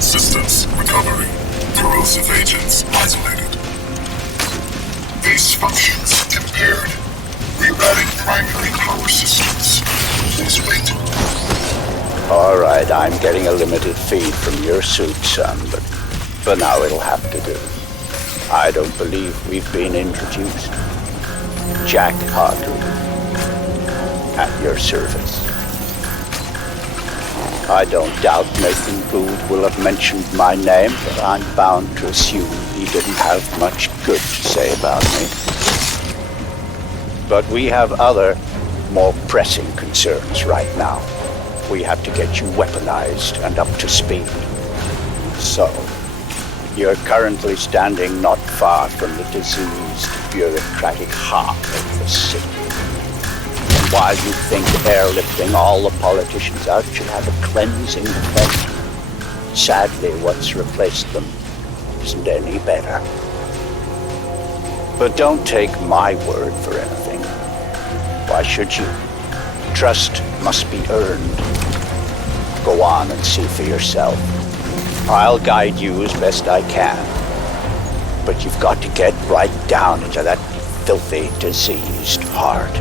Systems recovery. Corrosive agents isolated. Base functions impaired. Rerouting primary power systems. Please wait. Alright, I'm getting a limited feed from your suit, son, but for now it'll have to do. I don't believe we've been introduced. Jack Hartley, at your service. I don't doubt Nathan Gould will have mentioned my name, but I'm bound to assume he didn't have much good to say about me. But we have other, more pressing concerns right now. We have to get you weaponized and up to speed. So, you're currently standing not far from the diseased, bureaucratic heart of the city. And while you think airlifting all the politicians out should have a cleansing effect, sadly what's replaced them isn't any better. But don't take my word for anything. Why should you? Trust must be earned. Go on and see for yourself. I'll guide you as best I can. But you've got to get right down into that filthy, diseased heart.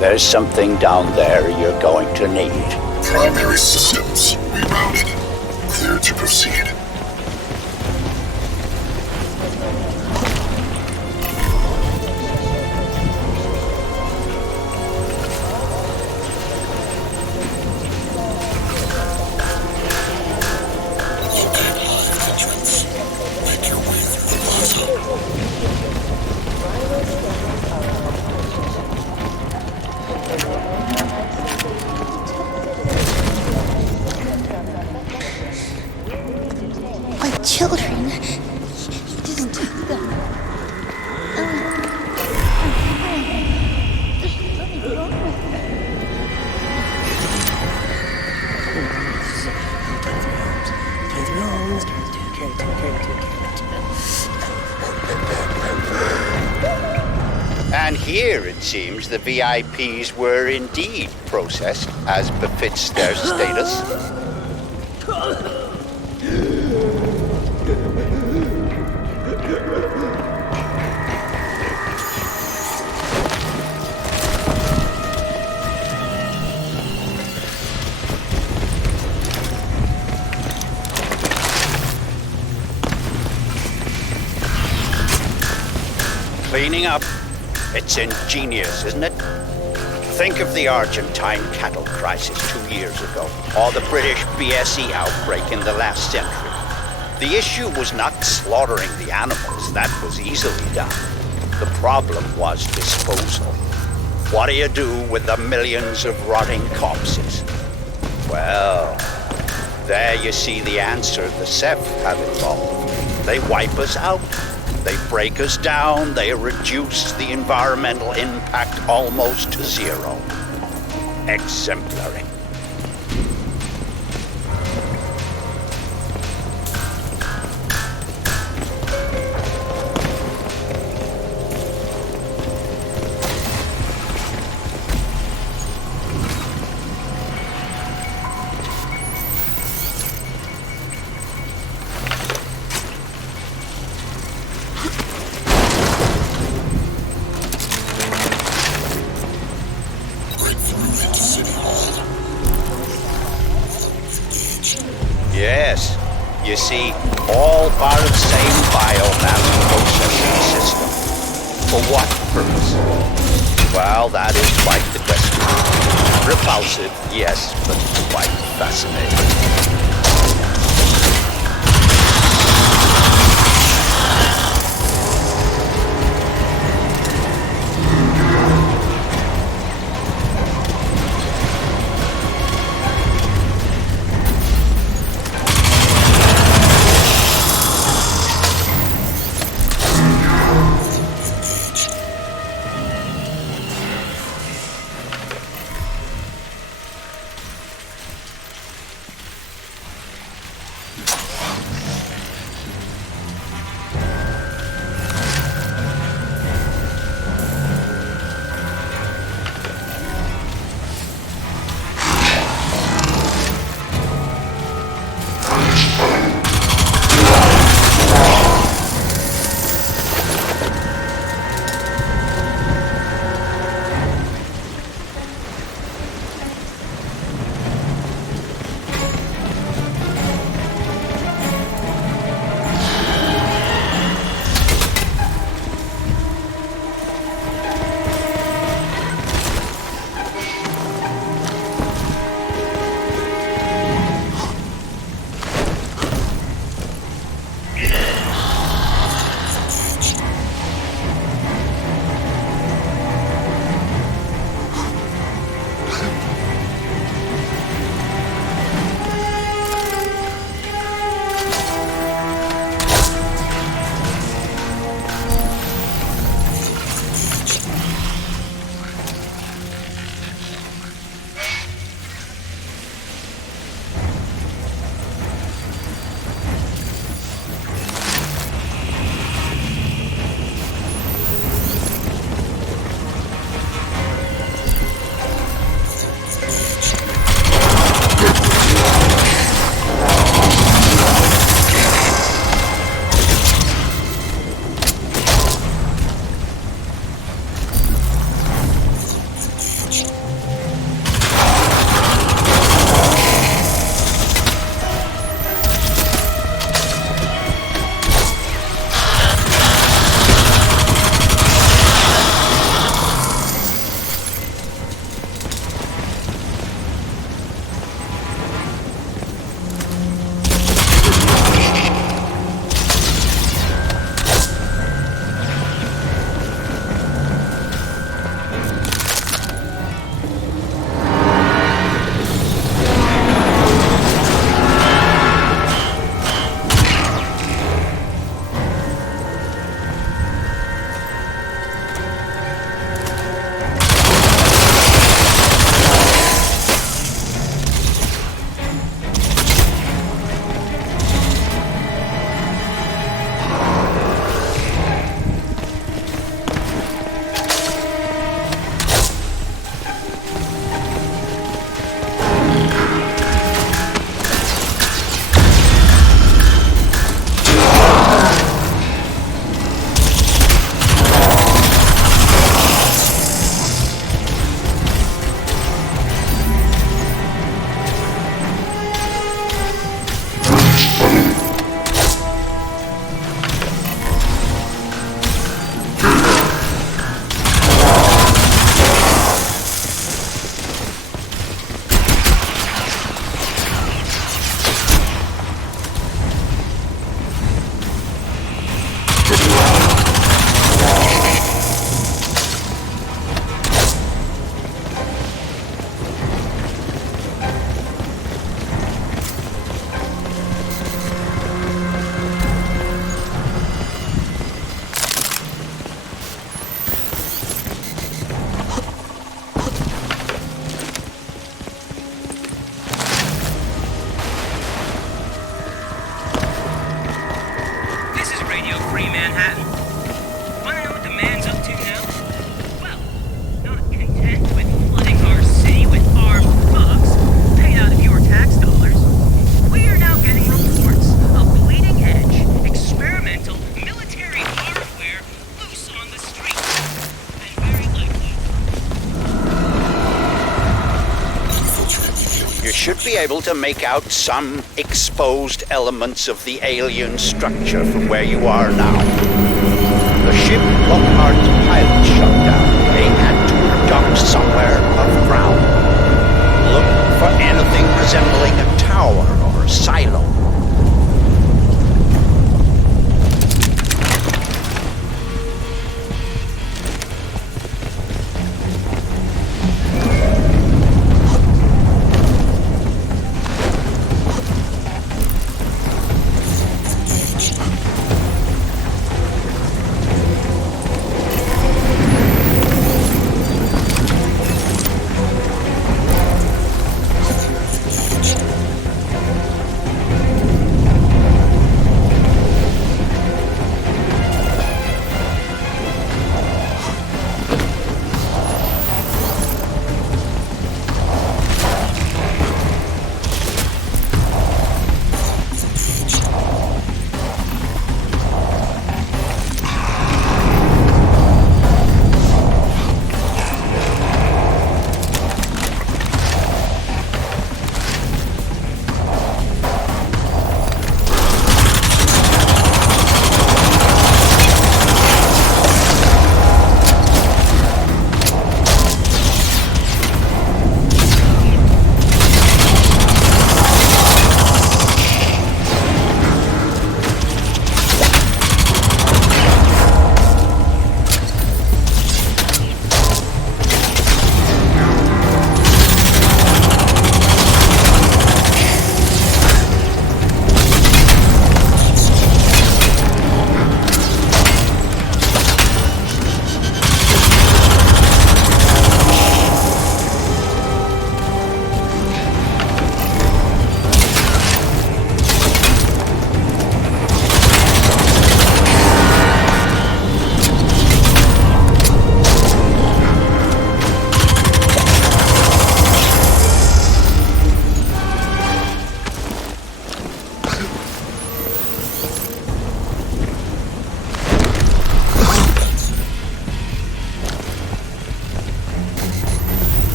There's something down there you're going to need. Primary systems rerouted. Clear to proceed. Children. He didn't take them. There's nothing wrong with them. And here it seems the VIPs were indeed processed as befits their status. Cleaning up. It's ingenious, isn't it? Think of the Argentine cattle crisis 2 years ago, or the British BSE outbreak in the last century. The issue was not slaughtering the animals. That was easily done. The problem was disposal. What do you do with the millions of rotting corpses? Well, there you see the answer the Ceph have involved. They wipe us out. They break us down, they reduce the environmental impact almost to zero. Exemplary. Yes, you see, all part of the same biomass processing system. For what purpose? Well, that is quite the question. Repulsive, yes, but quite fascinating. You should be able to make out some exposed elements of the alien structure from where you are now. The ship Lockhart's pilot shut down. They had to have docked somewhere above ground. Look for anything resembling a tower or a silo.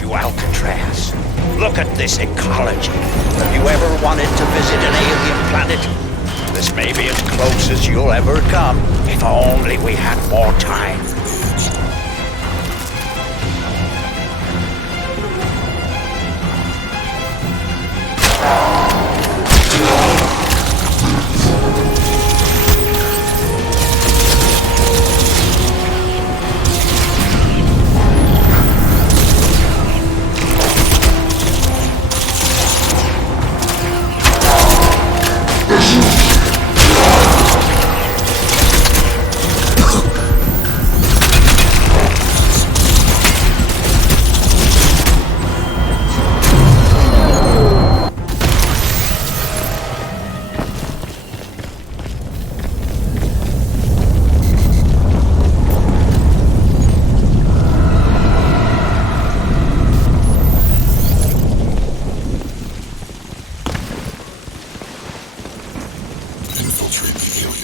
You Alcatraz. Look at this ecology. Have you ever wanted to visit an alien planet? This may be as close as you'll ever come, if only we had more time.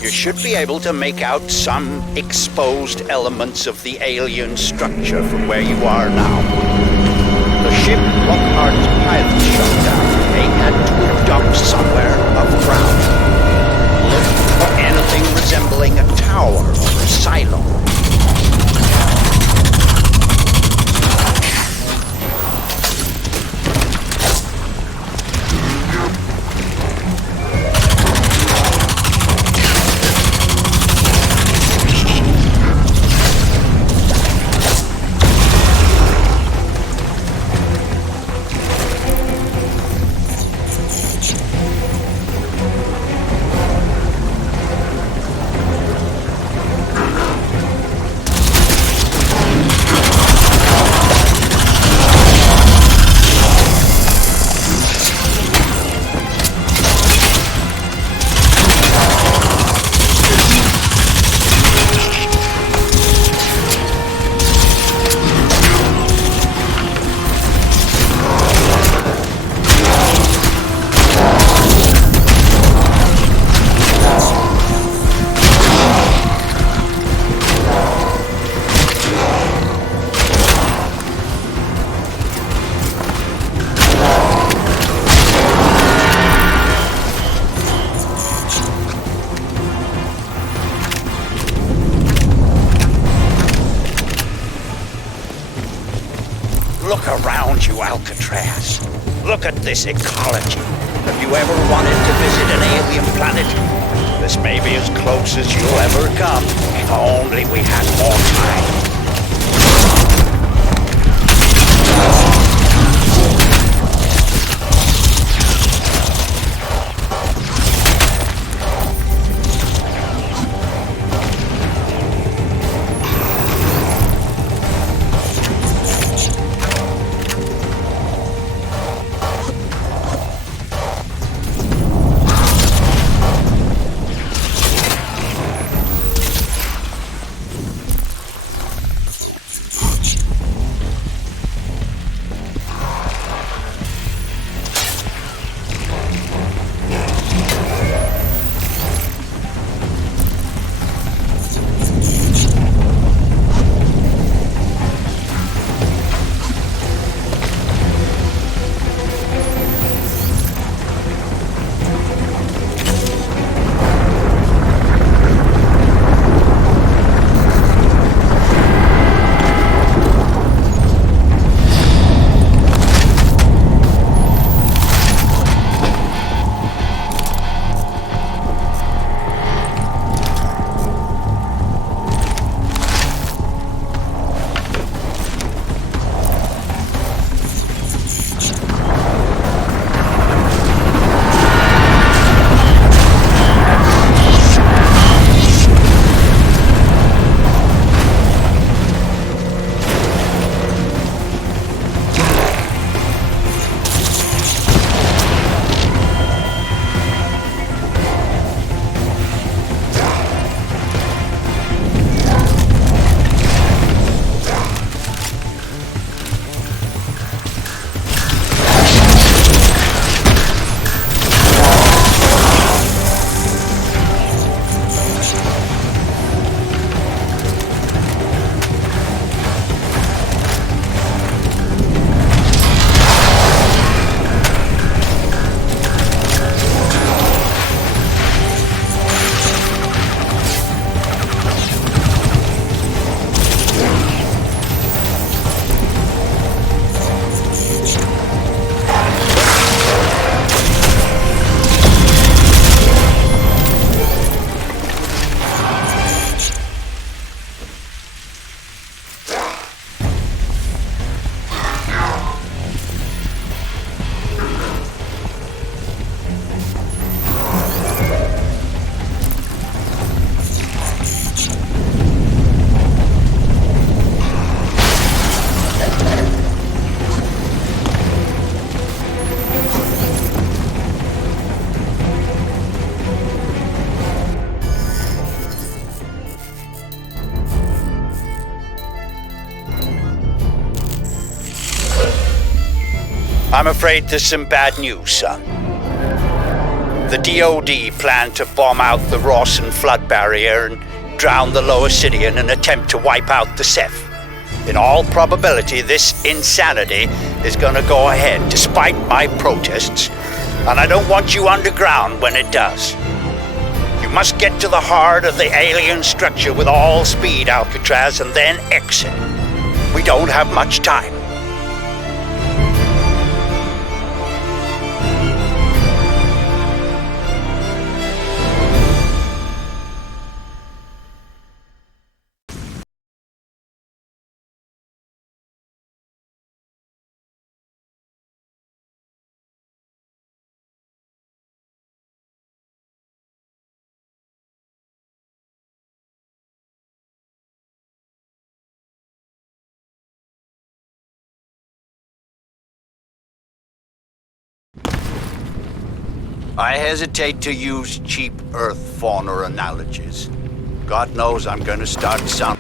You should be able to make out some exposed elements of the alien structure from where you are now. The ship Lockhart's pilot shut down. They had to have docked somewhere above ground. Look for anything resembling a tower or a silo. around you, Alcatraz. Look at this ecology. Have you ever wanted to visit an alien planet? This may be as close as you'll ever come. If only we had more time. I'm afraid there's some bad news, son. The DoD planned to bomb out the Rawson flood barrier and drown the lower city in an attempt to wipe out the Ceph. In all probability, this insanity is gonna go ahead despite my protests, and I don't want you underground when it does. You must get to the heart of the alien structure with all speed, Alcatraz, and then exit. We don't have much time. I hesitate to use cheap Earth fauna analogies. God knows I'm going to start some.